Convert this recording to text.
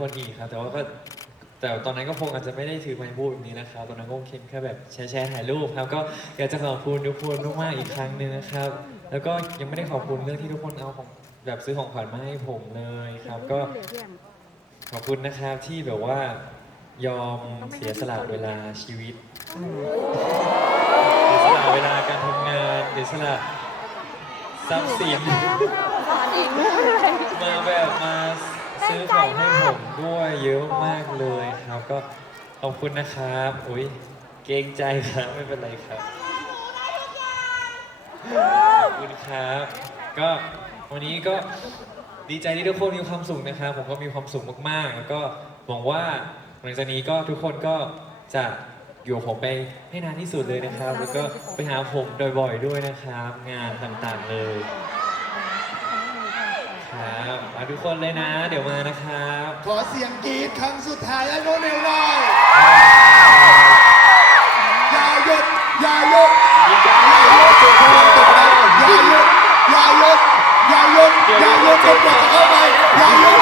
คนอีกครับ แต่ว่าก็แต่ตอนนั้นก็คงอาจจะไม่ได้ถือไมค์พูดแบบนี้นะครับ ตอนนั้นก็คงแค่แบบแชร์แชร์ถ่ายรูปครับ ก็อยากจะขอบคุณทุกคนมากๆอีกครั้งหนึ่งนะครับ แล้วก็ยังไม่ได้ขอบคุณเรื่องที่ทุกคนเอาของแบบซื้อของขวัญมาให้ผมเลยครับ ก็ขอบคุณนะครับที่แบบว่ายอมเสียสละเวลาชีวิต เสียสละเวลาการทำงาน เสียสละทรัพย์สิน มาแบบมาซื้อของให้ ผมด้วยเยอะมากเลยครับก็ขอบคุณนะครับอุ้ยเกรงใจครับไม่เป็นไรครับขอบคุณครับ ก็วันนี้ก็ดีใจที่ทุกคนมีความสุขนะครับ ผมก็มีความสุขมากๆ แล้วก็หวังว่าหลังจากนี้ก็ทุกคนก็จะอยู่กับผมไปให้นานที่สุดเลยนะครับ แล้วก็ไปหาผมบ่อยๆด้วยนะครับ งานต่างๆเลย ครับมาทุกคนเลยนะ เดี๋ยวมานะครับ ขอเสียงกรี๊ดครั้งสุดท้ายให้โนเนลหน่อยอย่าหยุดอย่าหยุดดีใจอย่าหยุดอย่าหยุดอย่าหยุดอย่าหยุดอย่าหยุดจนกว่าจะเข้าไปอย่าหยุด